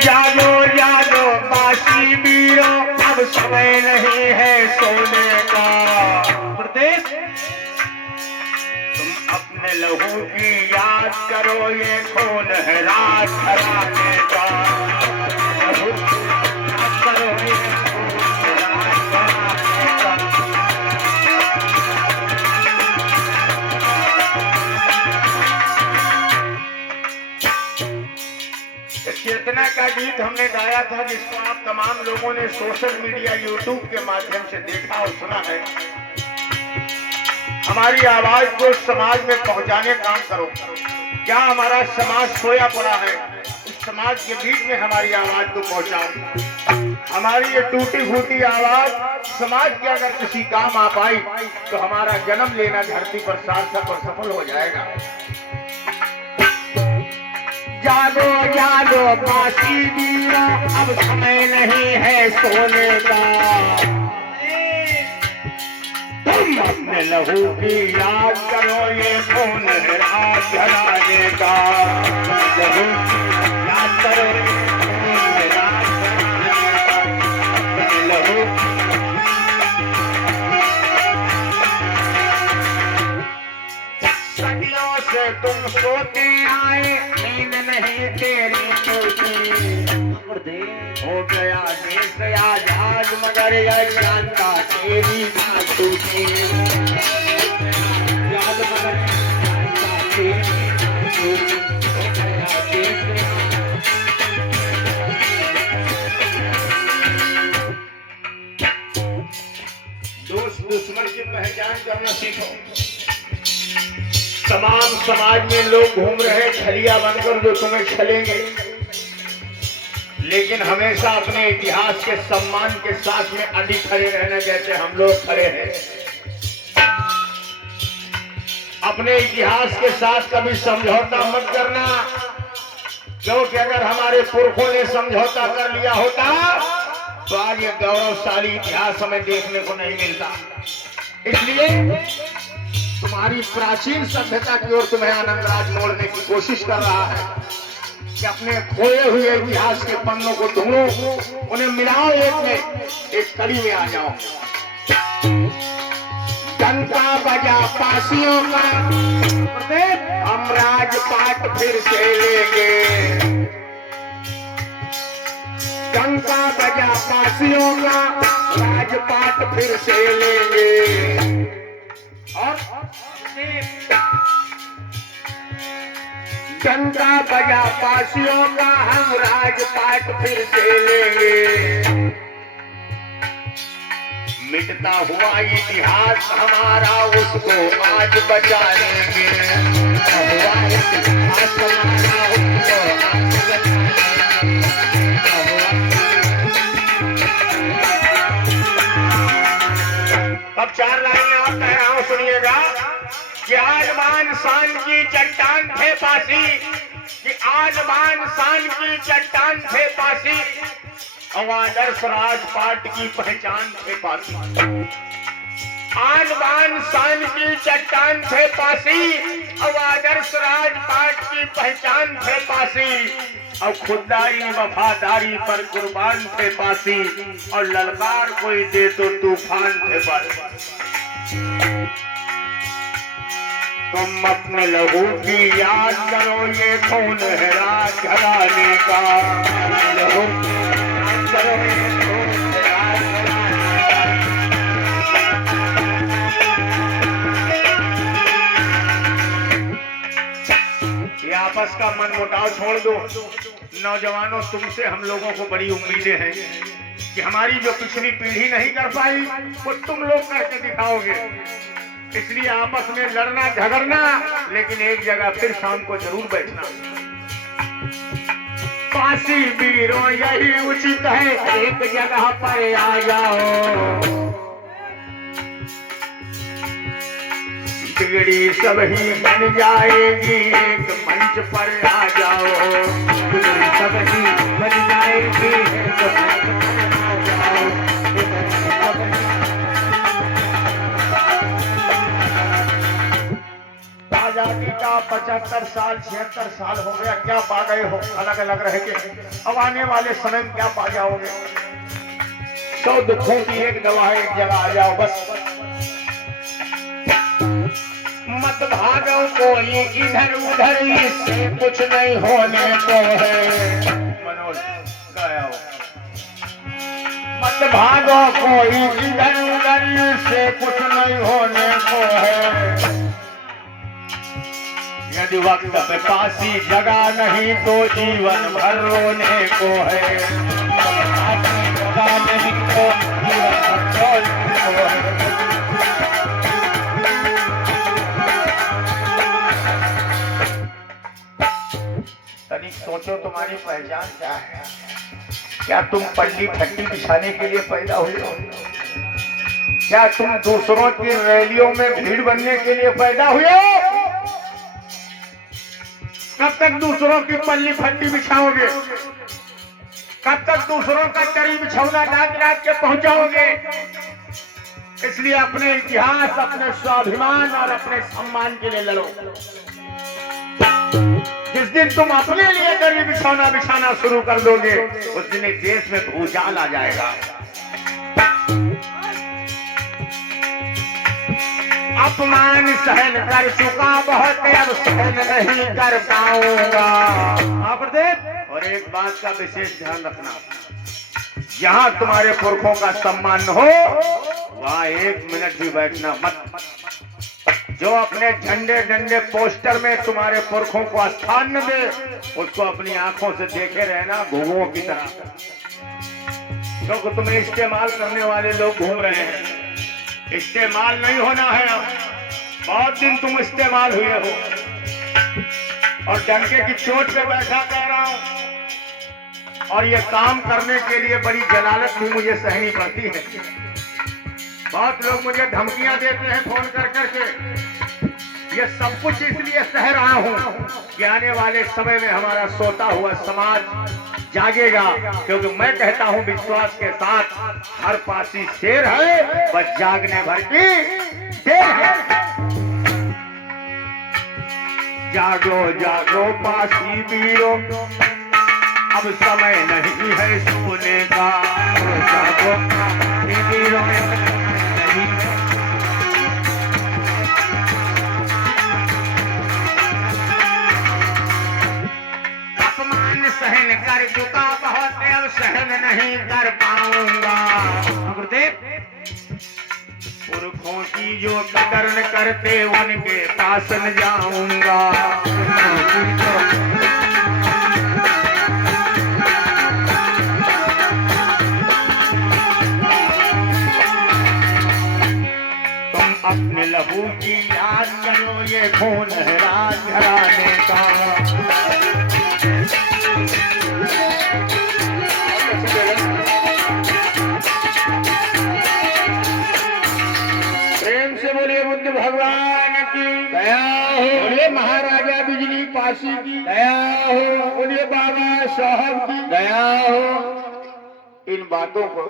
जागो जागो बासी वीरो, अब समय नहीं है सोने का। प्रदेश तुम अपने लहू की याद करो, ये खून है रात घराने का। लहू की याद करो, ये खून है रात घराने का। चेतना का गीत हमने गाया था, जिसको आप तमाम लोगों ने सोशल मीडिया यूट्यूब के माध्यम से देखा और सुना है। हमारी आवाज को समाज में पहुंचाने का काम करो। क्या हमारा समाज सोया पड़ा है, उस समाज के बीच में हमारी आवाज को पहुंचाओ। हमारी ये टूटी फूटी आवाज समाज के अगर किसी काम आ पाई तो हमारा जन्म लेना धरती पर सार्थक और सफल हो जाएगा। जागो जागो बासी वीरो, अब समय नहीं है सोने का। तुम अपने लहू की याद करो, ये खून है रात घराने का। लहू की याद करो, ये खून है रात घराने का। लहू सदियों से तुम सोते आए, नींद नहीं तेरी टूटी। हो गया देश आजाद, मगर यह जानता तेरी ना टूटी। याद मगर जानता तेरी ना टूटी। हो गया देश दोस्त दुश्मन की पहचान करना सीखो। तमाम समाज में लोग घूम रहे छलिया बनकर जो तुम्हें छलेंगे, लेकिन हमेशा अपने इतिहास के सम्मान के साथ में अधिक खड़े रहना, जैसे हम लोग खड़े हैं। अपने इतिहास के साथ कभी समझौता मत करना, क्योंकि अगर हमारे पुरखों ने समझौता कर लिया होता तो आज ये गौरवशाली इतिहास हमें देखने को नहीं मिलता। इसलिए तुम्हारी प्राचीन सभ्यता की ओर तुम्हें आनंदराज मोड़ने की कोशिश कर रहा है कि अपने खोए हुए इतिहास के पन्नों को ढूंढो, उन्हें मिलाओ एक में, एक कड़ी में आ जाओ। डंका बजा पासियों का, हम राजपाट फिर से लेंगे। डंका बजा पासियों का, राजपाट फिर से लेंगे। और डंका बजा पासियों का, हम राजपाट फिर से लेंगे। मिटता हुआ इतिहास हमारा, उसको आज बचा लेंगे। हुआ इतिहास हमारा, उसको आज बचा लेंगे। अब 4 लाइनें और कह रहा हूं, सुनिएगा कि आजमान शान की चट्टान थे पासी, कि आजमान शान की चट्टान थे पासी, और आदर्श राजपाट की पहचान थे पासी। आजमान शान की चट्टान थे पासी, और आदर्श राजपाट की पहचान थे पासी, और खुदाई वफादारी पर कुर्बान थे पासी, और ललकार कोई दे तो तूफान थे पासी। तुम अपने लहू की याद करो, ये खून है रात घराने का। लहू की याद करो, ये खून है रात घराने का। ये आपस का मनमुटाव छोड़ दो। नौजवानों, तुमसे हम लोगों को बड़ी उम्मीदें हैं कि हमारी जो पिछली पीढ़ी नहीं कर पाई वो तुम लोग करके दिखाओगे। इसलिए आपस में लड़ना झगड़ना, लेकिन एक जगह फिर शाम को जरूर बैठना। पासी वीरों यही उचित है, एक जगह पर आ जाओ। बिगड़ी सब ही बन जाएगी, एक मंच पर आ जाओ। बिगड़ी सब ही बन जाएगी, एक मंच पर आ जाओ। आजादी का 50 75 साल 76 साल हो गया, क्या पा गए हो अलग अलग रह के? अब आने वाले समय में क्या पा जाओगे? 100 दुखों की एक दवा है, एक जगह आ जाओ बस। मत भागो कोई इधर उधर, इससे कुछ नहीं होने को है। मनोज गाया हो। मत भागो कोई इधर उधर, इससे कुछ नहीं होने को है। यदि वक्त पे पासी जगह नहीं तो जीवन भर रोने को है। जगह नहीं तो जीवन भर रोने को है। तनिक सोचो, तुम्हारी पहचान क्या है? क्या तुम पल्ली फट्टी बिछाने के लिए पैदा हुए हो? क्या तुम दूसरों की रैलियों में भीड़ बनने के लिए पैदा हुए हो? कब तक दूसरों की पल्ली फट्टी बिछाओगे? कब तक दूसरों का चरी बिछौना डाक डाक के पहुंचाओगे? इसलिए अपने इतिहास, अपने स्वाभिमान और अपने सम्मान के लिए लड़ो। जिस दिन तुम अपने लिए चरी बिछौना बिछाना शुरू कर दोगे, उस दिन इस देश में भूचाल आ जाएगा। अपमान सहन कर चुका बहुत, अब सहन नहीं कर पाऊंगा। और एक बात का विशेष ध्यान रखना, जहां तुम्हारे पुरखों का सम्मान हो वहां एक मिनट भी बैठना मत। जो अपने झंडे डंडे पोस्टर में तुम्हारे पुरखों को स्थान न दे, उसको अपनी आंखों से देखे रहना घुघुओं की तरह, क्योंकि तुम्हें इस्तेमाल करने वाले लोग घूम रहे हैं। इस्तेमाल नहीं होना है। अब बहुत दिन तुम इस्तेमाल हुए हो, और डंके की चोट पे बैठा कह रहा हूं, और ये काम करने के लिए बड़ी जलालत भी मुझे सहनी पड़ती है। बहुत लोग मुझे धमकियां देते हैं फोन कर करके। ये सब कुछ इसलिए सह रहा हूं कि आने वाले समय में हमारा सोता हुआ समाज जागेगा, क्योंकि मैं कहता हूं विश्वास के साथ, हर पासी शेर है, बस जागने भर की देर है। जागो जागो पासी वीरों, अब समय नहीं है सोने का। जागो पासी वीरों, सहन कर चुका बहुत, अब सहन नहीं कर पाऊंगा। पुरखों की जो कदर न करते उनके पास न जाऊंगा। तुम अपने लहू की याद करो, ये खून है राज घराने का। भगवान की दया हो। बोले महाराजा बिजली पासी की दया हो। बोले बाबा साहब की दया हो। इन बातों को